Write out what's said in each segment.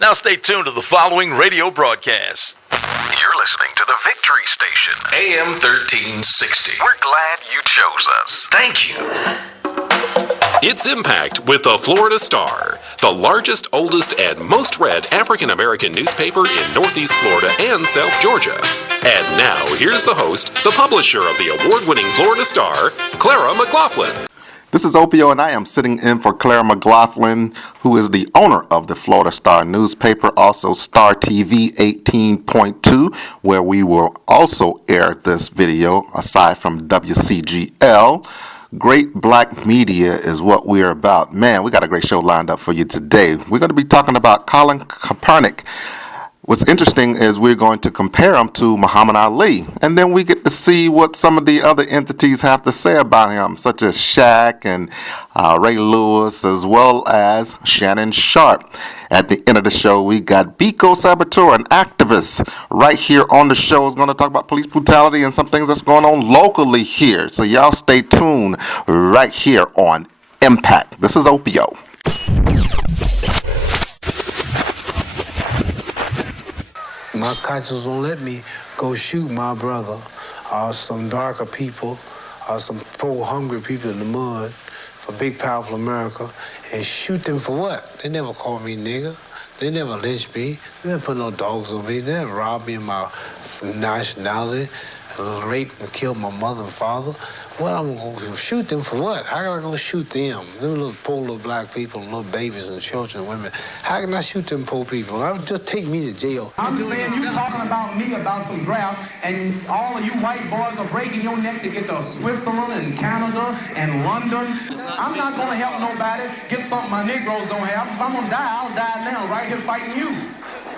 Now stay tuned to the following radio broadcast. You're listening to the Victory Station, AM 1360. We're glad you chose us. Thank you. It's Impact with the Florida Star, the largest, oldest, and most read African-American newspaper in Northeast Florida and South Georgia. And now, here's the host, the publisher of the award-winning Florida Star, Clara McLaughlin. This is Opio, and I am sitting in for Clara McLaughlin, who is the owner of the Florida Star newspaper, also Star TV 18.2, where we will also air this video, aside from WCGL. Great black media is what we're about. Man, we got a great show lined up for you today. We're going to be talking about Colin Kaepernick. What's interesting is we're going to compare him to Muhammad Ali, and then we get to see what some of the other entities have to say about him, such as Shaq and Ray Lewis, as well as Shannon Sharp. At the end of the show, we got Biko Saboteur, an activist, right here on the show, is going to talk about police brutality and some things that's going on locally here. So y'all stay tuned right here on Impact. This is Opio. My conscience won't let me go shoot my brother or some darker people or some poor, hungry people in the mud for big, powerful America and shoot them for what? They never called me nigger. They never lynched me. They never put no dogs on me. They never robbed me of my nationality, raped and killed my mother and father. What, I'm going to shoot them for what? How am I going to shoot them? Them little poor little black people, little babies and children and women. How can I shoot them poor people? Just take me to jail. I'm saying you talking about me about some draft, and all of you white boys are breaking your neck to get to Switzerland and Canada and London. I'm not going to help nobody get something my Negroes don't have. If I'm going to die, I'll die now, right here fighting you.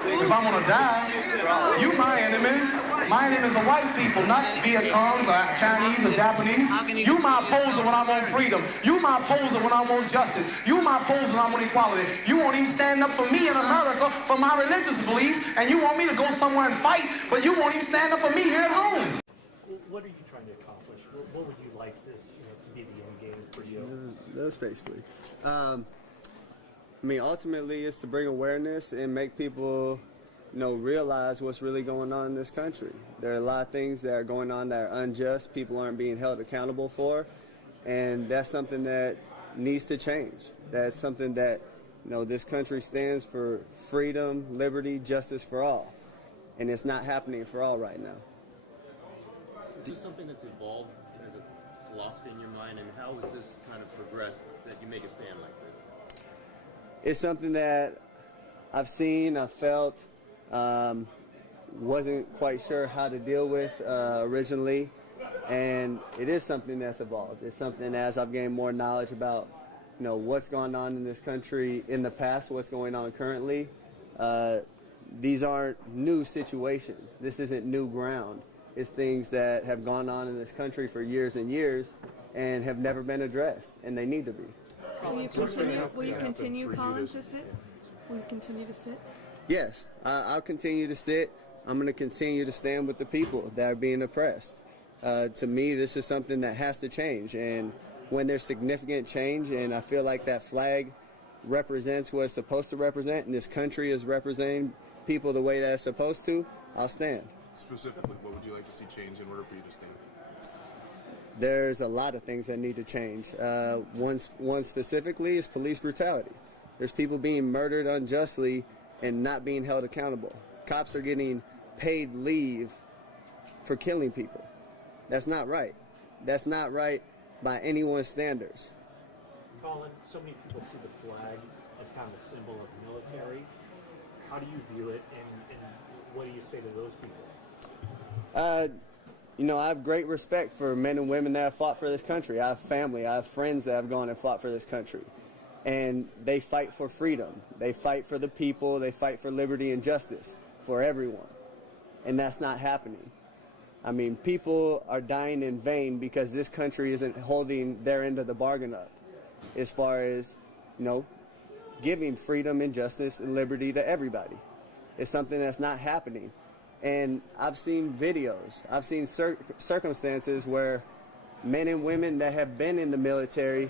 If I'm going to die, you my enemy. My enemy is the white people, not Viet Congs or Chinese or Japanese. You my opposer when I want freedom. You my opposer when I want justice. You my opposer when I want equality. You won't even stand up for me in America for my religious beliefs, and you want me to go somewhere and fight, but you won't even stand up for me here at home. What are you trying to accomplish? What would you like this to be the end game for you? That's basically. Ultimately, it's to bring awareness and make people realize what's really going on in this country. There are a lot of things that are going on that are unjust, people aren't being held accountable for, and that's something that needs to change. That's something that, this country stands for freedom, liberty, justice for all, and it's not happening for all right now. Is this something that's evolved as a philosophy in your mind, and how has this kind of progressed that you make a stand like this? It's something that I've seen, I've felt, wasn't quite sure how to deal with originally, and it is something that's evolved. It's something as I've gained more knowledge about what's going on in this country in the past, what's going on currently. These aren't new situations. This isn't new ground. It's things that have gone on in this country for years and years and have never been addressed, and they need to be. Will you continue, Colin, to sit? Will you continue to sit? Yes, I'll continue to sit. I'm going to continue to stand with the people that are being oppressed. To me, this is something that has to change. And when there's significant change, and I feel like that flag represents what it's supposed to represent, and this country is representing people the way that it's supposed to, I'll stand. Specifically, what would you like to see change in order for you to stand? There's a lot of things that need to change. One specifically is police brutality. There's people being murdered unjustly and not being held accountable. Cops are getting paid leave for killing people. That's not right. That's not right by anyone's standards. Colin, so many people see the flag as kind of a symbol of military. How do you view it, and what do you say to those people? I have great respect for men and women that have fought for this country. I have family, I have friends that have gone and fought for this country. And they fight for freedom. They fight for the people. They fight for liberty and justice for everyone. And that's not happening. People are dying in vain because this country isn't holding their end of the bargain up as far as, giving freedom and justice and liberty to everybody. It's something that's not happening. And I've seen videos. I've seen circumstances where men and women that have been in the military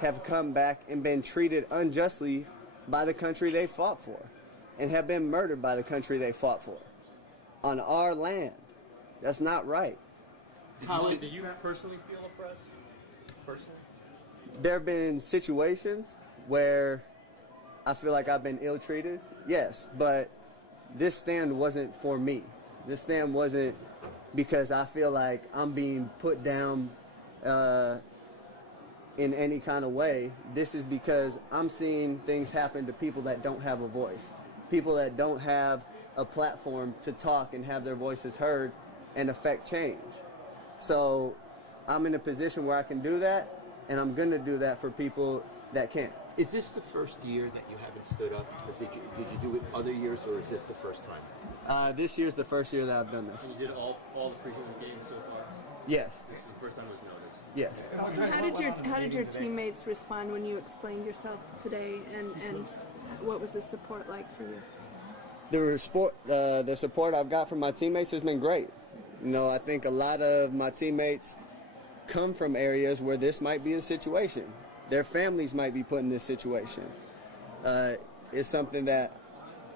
have come back and been treated unjustly by the country they fought for. and have been murdered by the country they fought for on our land. That's not right. Colin, did you personally feel oppressed? Personally? There have been situations where I feel like I've been ill-treated, yes, but this stand wasn't for me. This stand wasn't because I feel like I'm being put down in any kind of way. This is because I'm seeing things happen to people that don't have a voice, people that don't have a platform to talk and have their voices heard and affect change. So I'm in a position where I can do that, and I'm going to do that for people that can't. Is this the first year that you haven't stood up? Did you do it other years, or is this the first time? This year's the first year that I've done this. And you did all the preseason games so far? Yes. This is the first time it was noticed? Yes. How did your teammates respond when you explained yourself today, and what was the support like for you? The support I've got from my teammates has been great. You know, I think a lot of my teammates come from areas where this might be a situation. Their families might be put in this situation. It's something that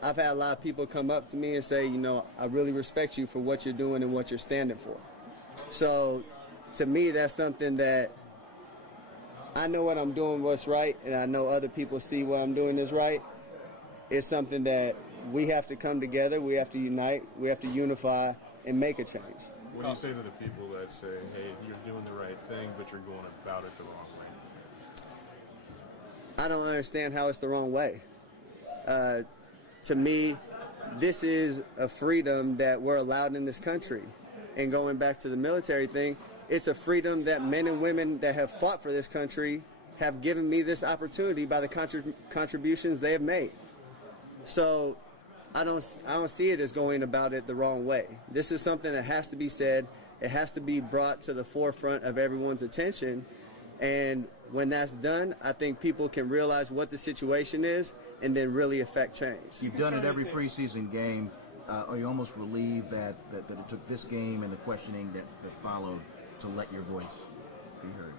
I've had a lot of people come up to me and say, you know, I really respect you for what you're doing and what you're standing for. So to me, that's something that I know what I'm doing, what's right, and I know other people see what I'm doing is right. It's something that we have to come together, we have to unite, we have to unify and make a change. What do you say to the people that say, hey, you're doing the right thing, but you're going about it the wrong way? I don't understand how it's the wrong way. To me, this is a freedom that we're allowed in this country. And going back to the military thing, it's a freedom that men and women that have fought for this country have given me this opportunity by the contributions they have made. So I don't see it as going about it the wrong way. This is something that has to be said. It has to be brought to the forefront of everyone's attention. And when that's done, I think people can realize what the situation is and then really affect change. You've done it every preseason game. Are you almost relieved that it took this game and the questioning that followed to let your voice be heard?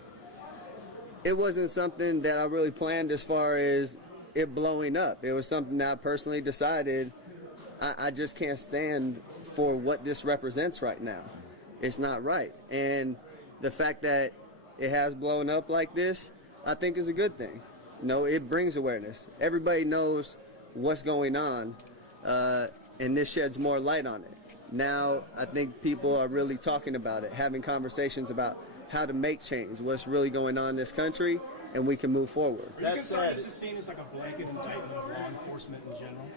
It wasn't something that I really planned as far as it blowing up. It was something that I personally decided I just can't stand for what this represents right now. It's not right. And the fact that it has blown up like this, I think is a good thing. You know, it brings awareness. Everybody knows what's going on, and this sheds more light on it. Now, I think people are really talking about it, having conversations about how to make change, what's really going on in this country, and we can move forward. Are you concerned this is seen as like a blanket indictment of law enforcement in general?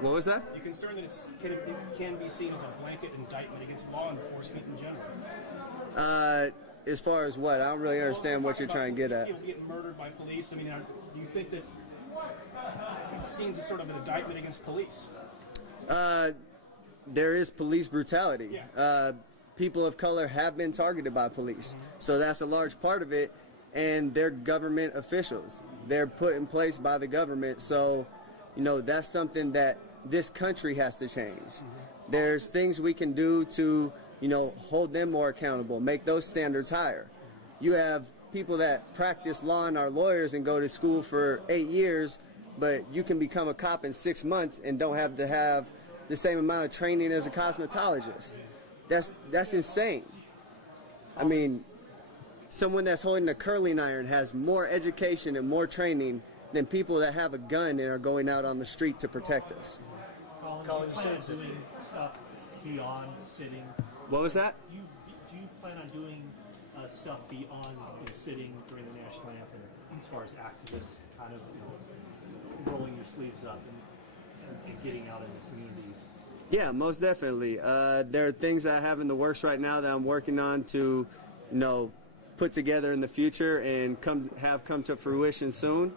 What was that? Are you concerned that it can be seen as a blanket indictment against law enforcement in general? As far as what? I don't really understand what you're trying to get at. People getting murdered by police. I mean, do you think that it's seen as sort of an indictment against police? There is police brutality. Yeah. People of color have been targeted by police. So that's a large part of it. And they're government officials. They're put in place by the government. So, you know, that's something that this country has to change. There's things we can do to, you know, hold them more accountable, make those standards higher. You have people that practice law and are lawyers and go to school for 8 years, but you can become a cop in 6 months and don't have to have the same amount of training as a cosmetologist. That's insane. I mean, someone that's holding a curling iron has more education and more training than people that have a gun and are going out on the street to protect us. Colin, you said doing stuff beyond sitting. What was that? Do you plan on doing stuff beyond sitting during the national anthem, as far as activists kind of rolling your sleeves up and getting out in the communities? Yeah, most definitely. There are things that I have in the works right now that I'm working on to, you know, put together in the future and come to fruition soon.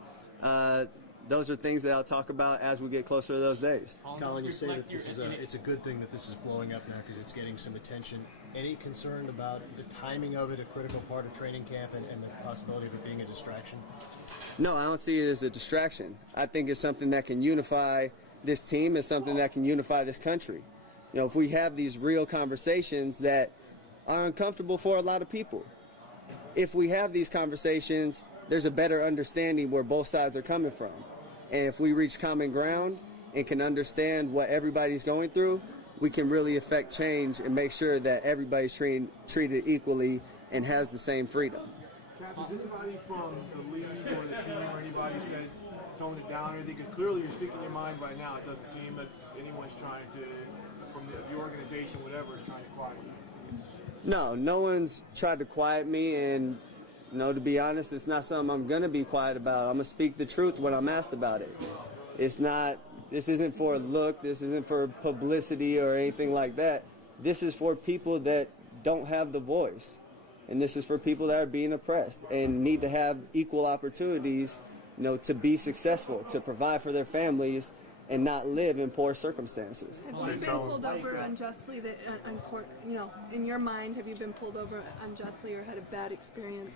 Those are things that I'll talk about as we get closer to those days. Colin, you say that this is it's a good thing that this is blowing up now because it's getting some attention. Any concern about the timing of it, a critical part of training camp, and the possibility of it being a distraction? No, I don't see it as a distraction. I think it's something that can unify this team. It's something that can unify this country. You know, if we have these real conversations that are uncomfortable for a lot of people, if we have these conversations, there's a better understanding where both sides are coming from. And if we reach common ground and can understand what everybody's going through, we can really affect change and make sure that everybody's treated equally and has the same freedom. Cap, has anybody from the league or the team or anybody said tone it down or anything? Because clearly you're speaking your mind right now. It doesn't seem that anyone's trying to, from the organization, whatever, is trying to quiet you. No one's tried to quiet me, and to be honest, it's not something I'm gonna be quiet about. I'm gonna speak the truth when I'm asked about it. This isn't for a look, this isn't for publicity or anything like that. This is for people that don't have the voice. And this is for people that are being oppressed and need to have equal opportunities, to be successful, to provide for their families, and not live in poor circumstances. Have you been pulled over unjustly on court? In your mind, have you been pulled over unjustly or had a bad experience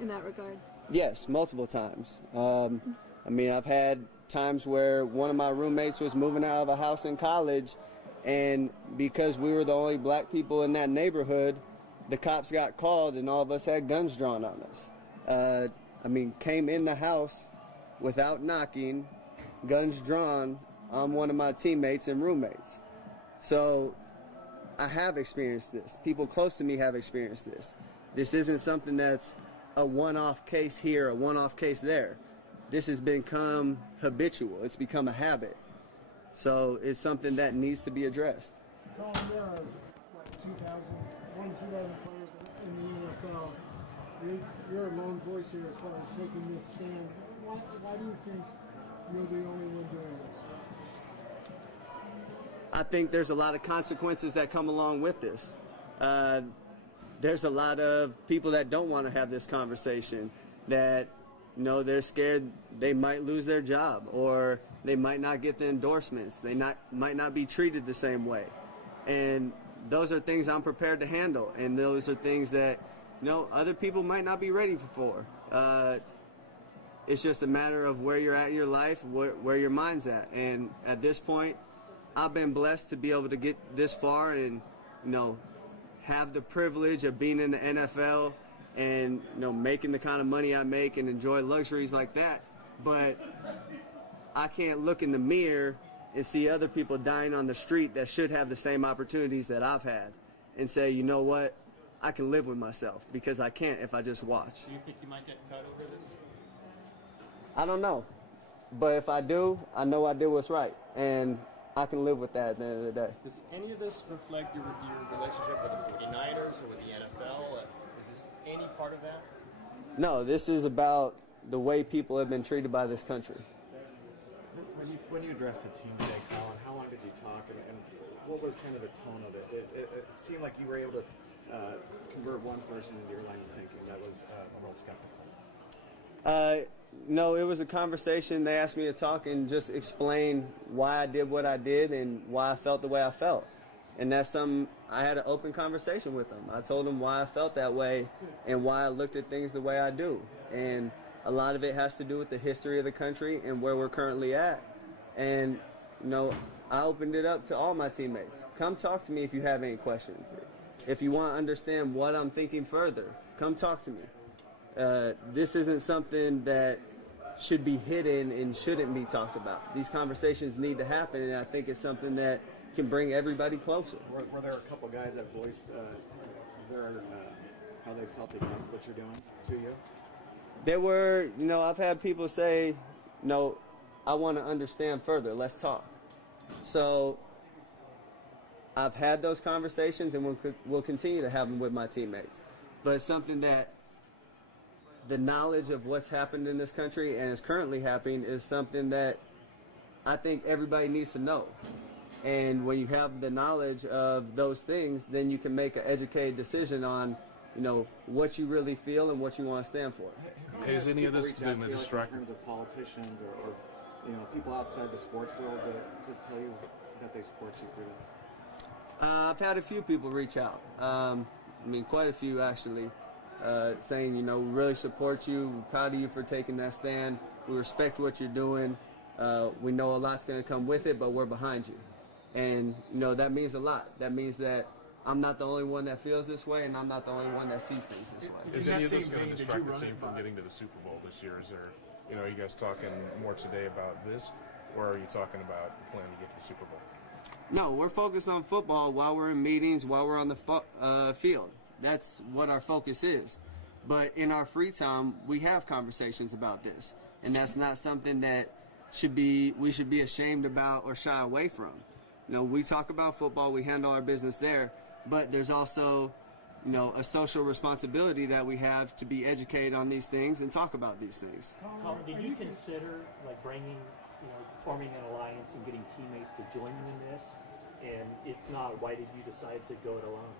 in that regard? Yes, multiple times. I've had times where one of my roommates was moving out of a house in college, and because we were the only black people in that neighborhood, the cops got called and all of us had guns drawn on us. Came in the house without knocking, guns drawn on one of my teammates and roommates. So I have experienced this. People close to me have experienced this. This isn't something that's a one-off case here, a one-off case there. This has become habitual. It's become a habit. So it's something that needs to be addressed. Colin, there are 2,000 players in the NFL. You're a lone voice here as far as taking this stand. Why do you think you're the only one doing it? I think there's a lot of consequences that come along with this. There's a lot of people that don't want to have this conversation, that they're scared they might lose their job, or they might not get the endorsements. They might not be treated the same way. And those are things I'm prepared to handle, and those are things that other people might not be ready for. It's just a matter of where you're at in your life, where your mind's at. And at this point, I've been blessed to be able to get this far and have the privilege of being in the NFL and making the kind of money I make and enjoy luxuries like that. But I can't look in the mirror and see other people dying on the street that should have the same opportunities that I've had and say, you know what, I can live with myself, because I can't if I just watch. Do you think you might get cut over this? I don't know. But if I do, I know I did what's right. And I can live with that at the end of the day. Does any of this reflect your relationship with the 49ers or with the NFL? Is this any part of that? No, this is about the way people have been treated by this country. When you addressed the team today, Colin, how long did you talk, and what was kind of the tone of it? It seemed like you were able to convert one person into your line of thinking that was a little skeptical. No, it was a conversation. They asked me to talk and just explain why I did what I did and why I felt the way I felt. And that's something, I had an open conversation with them. I told them why I felt that way and why I looked at things the way I do. And a lot of it has to do with the history of the country and where we're currently at. And, I opened it up to all my teammates. Come talk to me if you have any questions. If you want to understand what I'm thinking further, come talk to me. This isn't something that should be hidden and shouldn't be talked about. These conversations need to happen, and I think it's something that can bring everybody closer. Were there a couple guys that voiced how they felt against what you're doing to you? There were, I've had people say, I want to understand further. Let's talk. So I've had those conversations, and we'll continue to have them with my teammates. But it's something that the knowledge of what's happened in this country and is currently happening is something that I think everybody needs to know. And when you have the knowledge of those things, then you can make an educated decision on, what you really feel and what you want to stand for. Has any of this been a distraction? In terms of politicians or people outside the sports world to tell you that they support you for this? I've had a few people reach out. Quite a few actually, saying, we really support you. We're proud of you for taking that stand. We respect what you're doing. We know a lot's going to come with it, but we're behind you. And, that means a lot. That means that I'm not the only one that feels this way, and I'm not the only one that sees things this way. Is any of this going to distract the team from getting to the Super Bowl this year? Is there, are you guys talking more today about this? or are you talking about planning to get to the Super Bowl? No, we're focused on football while we're in meetings, while we're on the field. That's what our focus is. But in our free time, we have conversations about this, and that's not something that we should be ashamed about or shy away from. You know, we talk about football, we handle our business there, but there's also, you know, a social responsibility that we have to be educated on these things and talk about these things. Colin, did you consider like forming an alliance and getting teammates to join you in this? And if not, why did you decide to go it alone?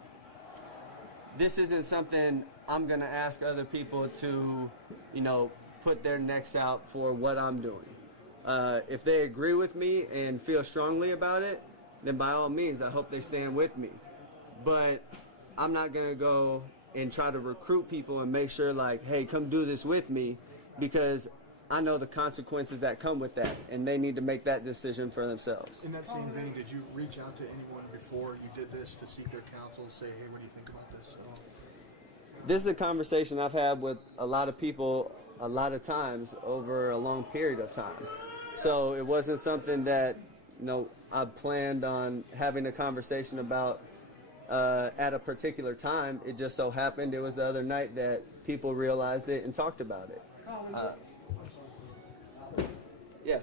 This isn't something I'm going to ask other people to, you know, put their necks out for what I'm doing. If they agree with me and feel strongly about it, then by all means, I hope they stand with me. But I'm not going to go and try to recruit people and make sure like, hey, come do this with me, because I know the consequences that come with that, and they need to make that decision for themselves. In that same vein, did you reach out to anyone before you did this to seek their counsel, say, hey, what do you think about this? This is a conversation I've had with a lot of people a lot of times over a long period of time. So it wasn't something that, you know, I planned on having a conversation about at a particular time. It just so happened it was the other night that people realized it and talked about it. Yeah.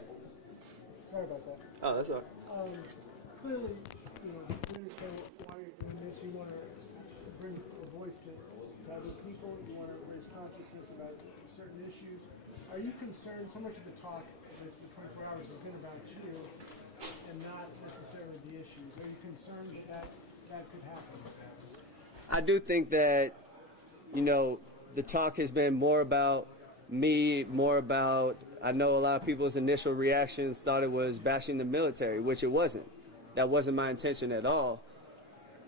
Sorry about that. Oh, that's all right. Clearly, you know, you understand why you're doing this. You want to bring a voice to other people. You want to raise consciousness about certain issues. Are you concerned? So much of the talk this 24 hours has been about you and not necessarily the issues. Are you concerned that that could happen? I do think that, you know, the talk has been more about me, more about, I know a lot of people's initial reactions thought it was bashing the military, which it wasn't. That wasn't my intention at all.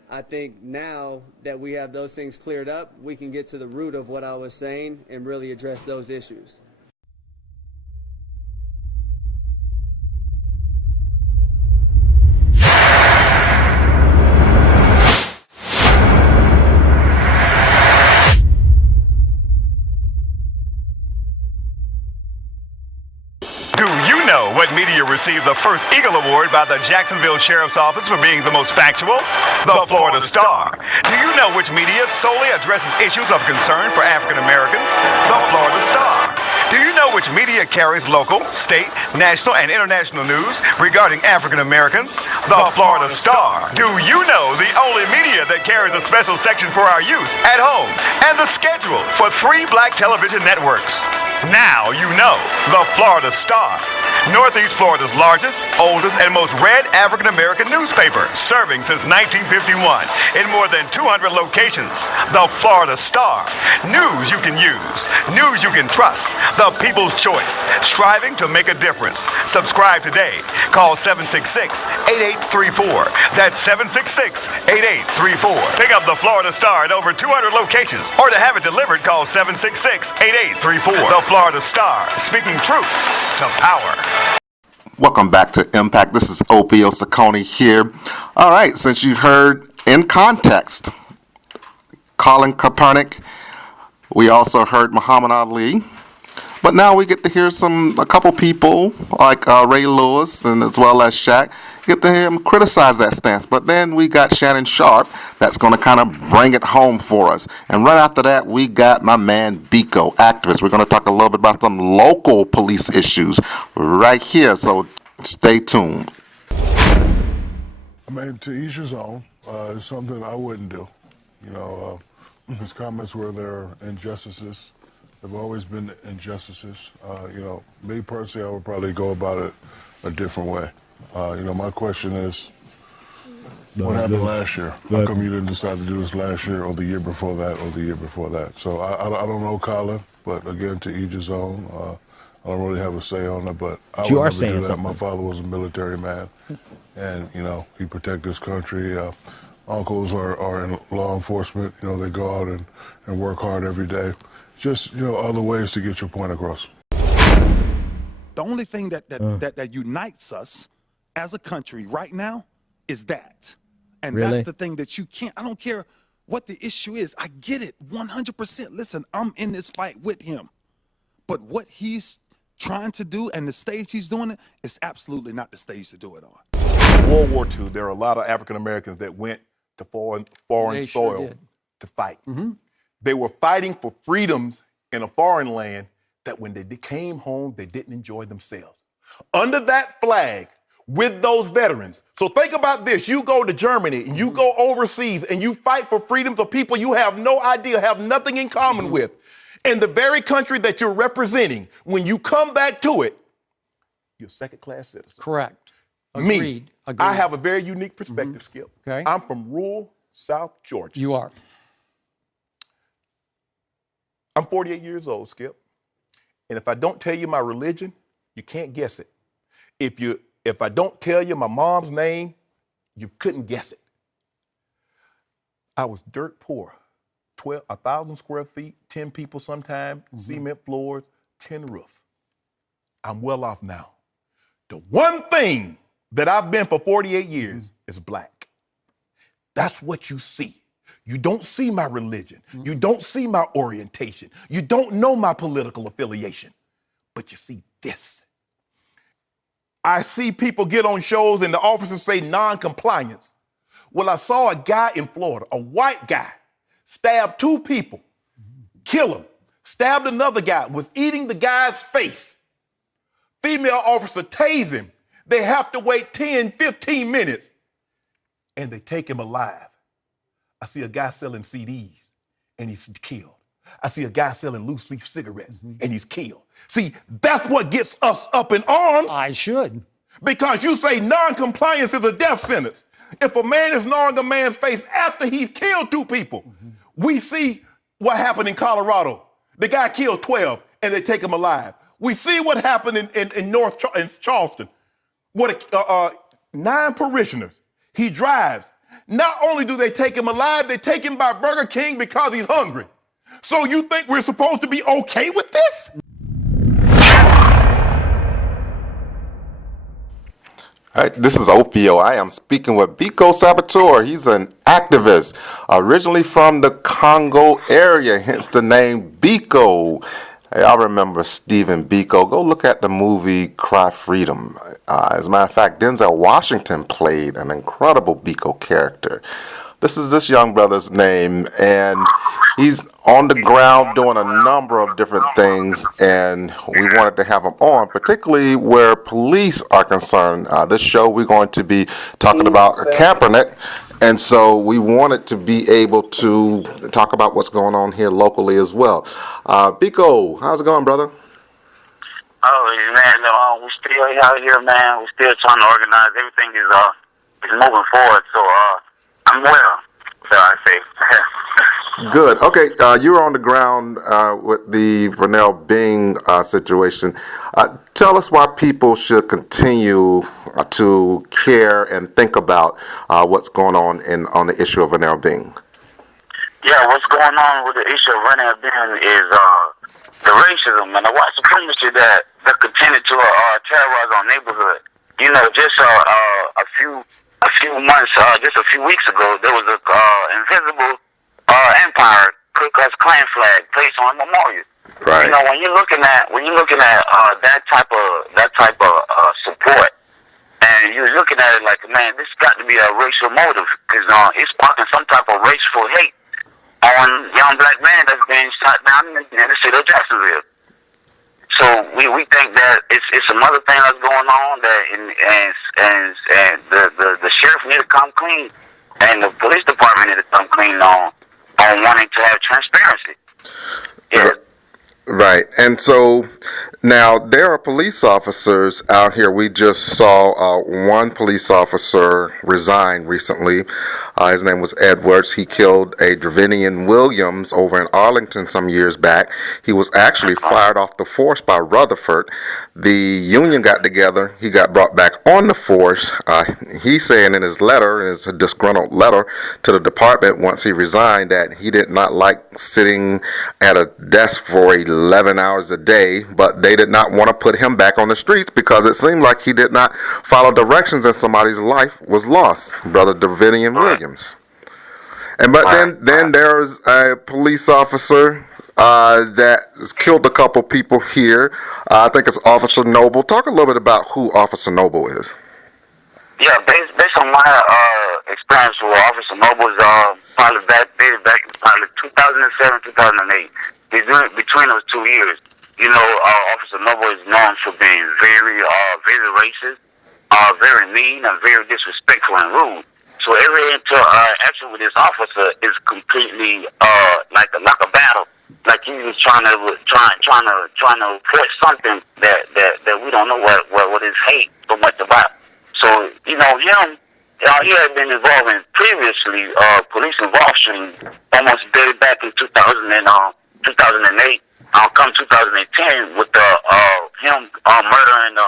I think now that we have those things cleared up, we can get to the root of what I was saying and really address those issues. What media received the first Eagle Award by the Jacksonville Sheriff's Office for being the most factual? The Florida Star. Do you know which media solely addresses issues of concern for African Americans? The Florida Star. Do you know which media carries local, state, national, and international news regarding African Americans? The Florida Star. Do you know the only media that carries a special section for our youth at home and the schedule for 3 black television networks? Now you know the Florida Star. Northeast Florida's largest, oldest, and most read African American newspaper, serving since 1951 in more than 200 locations. The Florida Star. News you can use, news you can trust. The people's choice, striving to make a difference. Subscribe today. Call 766-8834. That's 766-8834. Pick up the Florida Star at over 200 locations, or to have it delivered, call 766-8834. The Florida Star, speaking truth to power. Welcome back to Impact. This is Opio Saccone here. All right, since you heard in context Colin Kaepernick, we also heard Muhammad Ali. But now we get to hear a couple people like Ray Lewis and as well as Shaq get to hear him criticize that stance. But then we got Shannon Sharp that's going to kind of bring it home for us. And right after that, we got my man Biko, activist. We're going to talk a little bit about some local police issues right here. So stay tuned. I mean, to each his own. It's something I wouldn't do. You know, his comments were there injustices. There have always been injustices. You know, me personally, I would probably go about it a different way. You know, my question is, what happened last year? How come you didn't decide to do this last year or the year before that or the year before that? So I don't know, Colin, but again, to each his own. I don't really have a say on it, but I would never do that. My father was a military man, and, you know, he protected his country. Uncles are in law enforcement. You know, they go out and work hard every day. Just, you know, other ways to get your point across. The only thing that unites us as a country right now is that. And Really? That's the thing that you can't, I don't care what the issue is. I get it 100%. Listen, I'm in this fight with him. But what he's trying to do and the stage he's doing it, it's absolutely not the stage to do it on. World War II, there are a lot of African Americans that went to foreign They sure soil did. to fight. They were fighting for freedoms in a foreign land that when they came home, they didn't enjoy themselves. Under that flag, with those veterans. So think about this. You go to Germany and you go overseas and you fight for freedoms of people you have no idea, have nothing in common with. In the very country that you're representing, when you come back to it, you're a second-class citizen. Correct. Me, Agreed. I have a very unique perspective, Skip. Okay. I'm from rural South Georgia. You are. I'm 48 years old, Skip. And if I don't tell you my religion, you can't guess it. If I don't tell you my mom's name, you couldn't guess it. I was dirt poor. 1,000 square feet, 10 people sometime, cement floors, tin roof. I'm well off now. The one thing that I've been for 48 years is black. That's what you see. You don't see my religion. You don't see my orientation. You don't know my political affiliation. But you see this. I see people get on shows and the officers say non-compliance. Well, I saw a guy in Florida, a white guy, stab 2 people, kill him, stabbed another guy, was eating the guy's face. Female officer tased him. They have to wait 10, 15 minutes, and they take him alive. I see a guy selling CDs, and he's killed. I see a guy selling loose leaf cigarettes, and he's killed. See, that's what gets us up in arms. I should. Because you say non-compliance is a death sentence. If a man is gnawing a man's face after he's killed 2 people, we see what happened in Colorado. The guy killed 12, and they take him alive. We see what happened in Charleston. 9 parishioners. He drives. Not only do they take him alive, they take him by Burger King because he's hungry. So you think we're supposed to be okay with this? Hi, this is Opio. I am speaking with Biko Saboteur. He's an activist, originally from the Congo area, hence the name Biko. Hey, I remember Stephen Biko. Go look at the movie Cry Freedom. As a matter of fact, Denzel Washington played an incredible Biko character. This is this young brother's name, and he's on the ground doing a number of different things, and we wanted to have him on, particularly where police are concerned. This show, we're going to be talking about Kaepernick, and so we wanted to be able to talk about what's going on here locally as well. Biko, how's it going, brother? Oh, man, we're still out here, man. We're still trying to organize. Everything is moving forward, so I'm well, so I say. Good. Okay, you're on the ground with the Vernell Bing situation. Tell us why people should continue to care and think about what's going on on the issue of Vernell Bing. Yeah, what's going on with the issue of Vernell Bing is the racism and the white supremacy that continue to terrorize our neighborhood. You know, just a few months, just a few weeks ago, there was a invisible empire Ku Klux Klan flag placed on a memorial. Right. You know, when you're looking at that type of support, and you're looking at it like, man, this got to be a racial motive because it's sparking some type of racial hate on young black man that's being shot down in the city of Jacksonville. So we think that it's some other thing that's going on that and the sheriff need to come clean and the police department need to come clean on wanting to have transparency. Yeah. Right. And so now there are police officers out here. We just saw one police officer resign recently. His name was Edwards. He killed a Dravidian Williams over in Arlington some years back. He was actually fired off the force by Rutherford. The union got together. He got brought back on the force. He's saying in his letter, in his disgruntled letter to the department once he resigned, that he did not like sitting at a desk for 11 hours a day, but they did not want to put him back on the streets because it seemed like he did not follow directions and somebody's life was lost, Brother Dravidian Williams. But then there's a police officer that has killed a couple people here. I think it's Officer Noble. Talk a little bit about who Officer Noble is. Yeah, based on my experience with Officer Noble, probably dated back in probably 2007, 2008. Between those 2 years, you know, Officer Noble is known for being very racist, very mean, and very disrespectful and rude. So every interaction with this officer is completely like a battle. Like he was trying to report something that we don't know what his hate so much about. So you know him. He had been involved in previously police involved shootings almost dated back in 2008. Come 2010 with him murdering a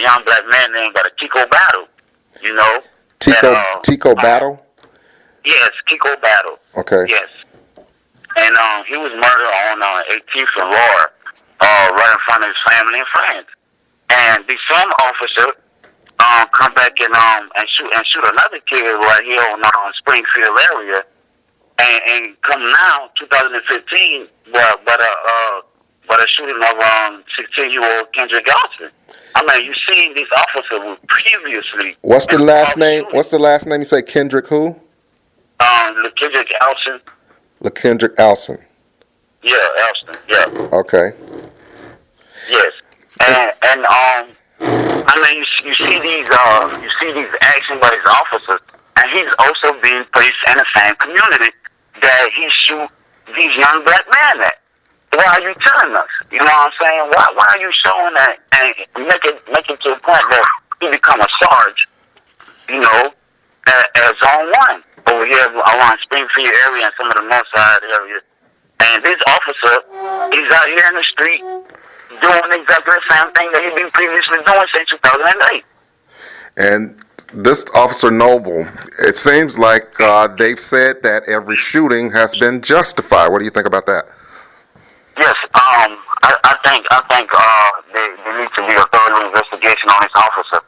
young black man named Kiko Battle. You know. Tico Battle? Yes, Kiko Battle. Okay. Yes. And he was murdered on 18th and Laura, right in front of his family and friends. And the same officer come back and shoot another kid right here on Springfield area. And come now, 2015, but a shooting of 16-year-old Kendrick Austin. I mean, you see this officer who previously. What's the last name? What's the last name? You say Kendrick who? Kendrick Alston. LaKendrick Alston. Yeah, Alston. Yeah. Okay. Yes, and I mean, you see these actions by these officers, and he's also being placed in the same community that he shoot these young black men at. Why are you telling us? You know what I'm saying? Why are you showing that and make it to the point that he become a sarge, you know, as on one over here around Springfield area and some of the north side areas. And this officer, he's out here in the street doing exactly the same thing that he's been previously doing since 2008. And this Officer Noble, it seems like they've said that every shooting has been justified. What do you think about that? Yes, I think there needs to be a thorough investigation on this officer.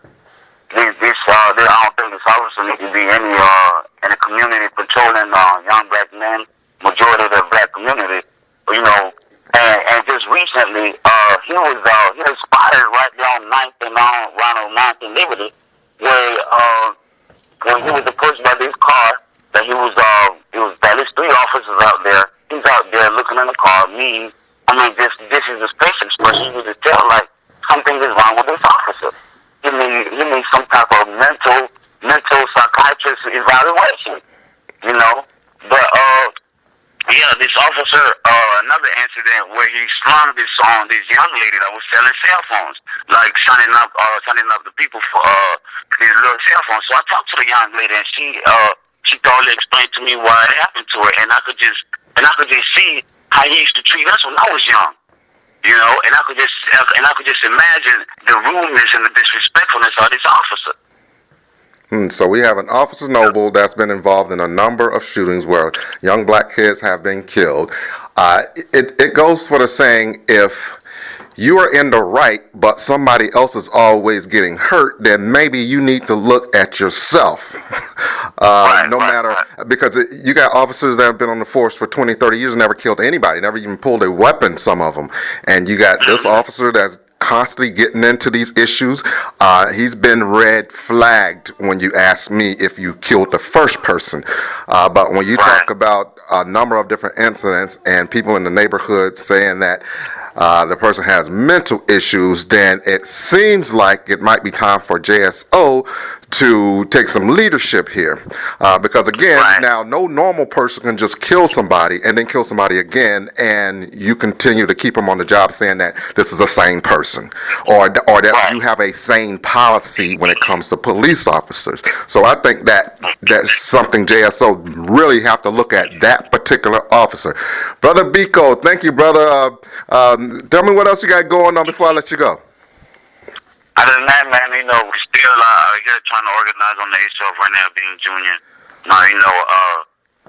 I don't think this officer needs to be in the community patrolling young black men, majority of the black community, you know. And just recently, he was spotted right there on 9th and Ronald 9th and Liberty, where when he was approached by this car, that he was at least 3 officers out there. He's out there looking in the car, this is his face expression. You could tell like something is wrong with this officer. He needs some type of mental psychiatrist evaluation, you know. But yeah, this officer, another incident where he slung this on this young lady that was selling cell phones, like signing up the people for these little cell phones. So I talked to the young lady, and she thoroughly explained to me what had happened to her, and I could just see how he used to treat us when I was young, you know, and I could just imagine the rudeness and the disrespectfulness of this officer. So we have an Officer Noble that's been involved in a number of shootings where young black kids have been killed. It goes for the saying, if you are in the right, but somebody else is always getting hurt, then maybe you need to look at yourself. Because you got officers that have been on the force for 20, 30 years and never killed anybody, never even pulled a weapon, some of them. And you got this officer that's constantly getting into these issues. He's been red flagged when you ask me if you killed the first person. But when you talk about a number of different incidents and people in the neighborhood saying that the person has mental issues, then it seems like it might be time for JSO to take some leadership here. Because again, now no normal person can just kill somebody and then kill somebody again, and you continue to keep them on the job saying that this is a sane person, or that you have a sane policy when it comes to police officers. So I think that's something JSO really have to look at, that particular officer. Brother Biko, thank you, brother. Tell me what else you got going on before I let you go. Other than that, man, you know, we're still here trying to organize on the issue of Renell being junior. Now, you know,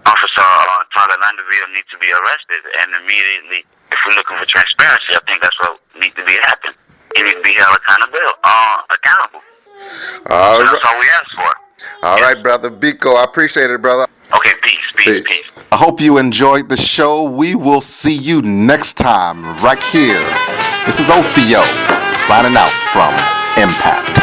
Officer Tyler Landeville needs to be arrested, and immediately, if we're looking for transparency, I think that's what needs to be happening. He needs to be held accountable. So that's all we ask for. All right, brother. Biko, I appreciate it, brother. Okay, peace. I hope you enjoyed the show. We will see you next time right here. This is Opio signing out from Impact.